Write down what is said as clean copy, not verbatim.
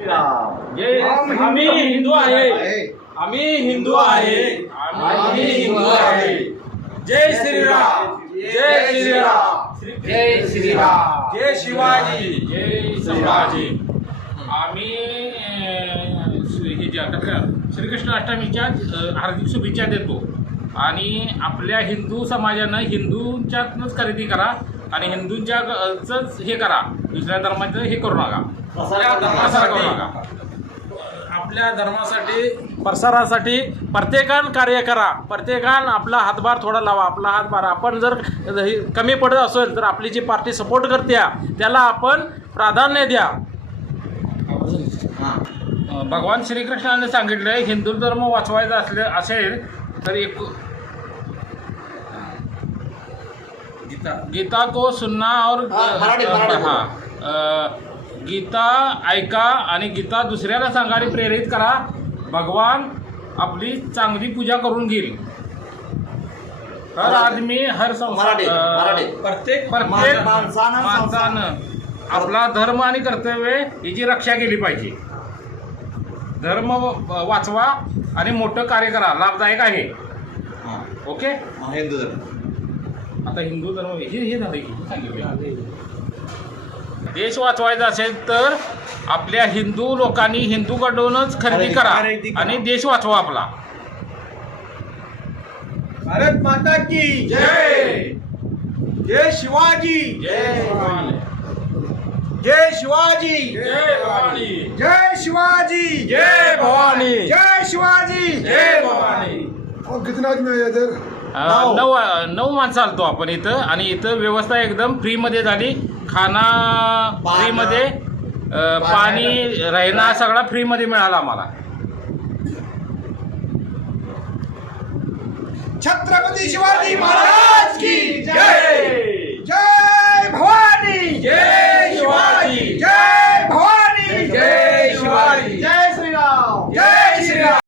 आम्ही हिंदू आहे. आम्ही हिंदू आहे. आम्ही हिंदू आहे. जय श्रीराम. जय श्रीराम. जय श्रीराम. जय शिवाजी. जय शिवाजी. आम्ही श्रीकृष्ण अष्टमीच्या हार्दिक शुभेच्छा देतो आणि आपल्या हिंदू समाजानं हिंदूंच्यातनंच खरेदी करा आणि हिंदूंच्याच हे करा, दुसऱ्या धर्माचं हे करू नका, आपल्या धर्माचं करू नका. आपल्या धर्मासाठी प्रसारासाठी प्रत्येकानं कार्य करा. प्रत्येकानं आपला हातभार थोडा लावा. आपला हातभार आपण जर कमी पडत असेल तर आपली जी पार्टी सपोर्ट करते त्याला आपण प्राधान्य द्या. भगवान श्रीकृष्णाने सांगितले हिंदू धर्म वाचवायचा असेल तर एक गीता को सुनना और गीता ऐका आणि गीता दुसऱ्याला सांगायला प्रेरित करा. भगवान आपली चांगली पूजा करून घेईल. हर आदमी हर प्रत्येक माणसानं आपला धर्म आणि कर्तव्य याची रक्षा केली पाहिजे. धर्म वाचवा आणि मोठं कार्य करा, लाभदायक आहे. ओके. हिंदू धर्म आता हिंदू धर्म हे झालं की सांगितलं. देश वाचवायचा असेल तर आपल्या हिंदू लोकांनी हिंदूकडूनच खरेदी करा आणि देश वाचवा आपला. भारत माता की जय. जय शिवाजी. जय भवानी. जय शिवाजी. जय भवानी. जय शिवाजी. जय भवानी. जय शिवाजी. जय भवानी. कितना आदमी आहे इधर? 9 माणसं आलतो आपण इथं आणि इथं व्यवस्था एकदम फ्रीमध्ये झाली. खाना फ्रीमध्ये, पाणी राहणं सगळा फ्रीमध्ये मिळाला आम्हाला. छत्रपती शिवाजी महाराज.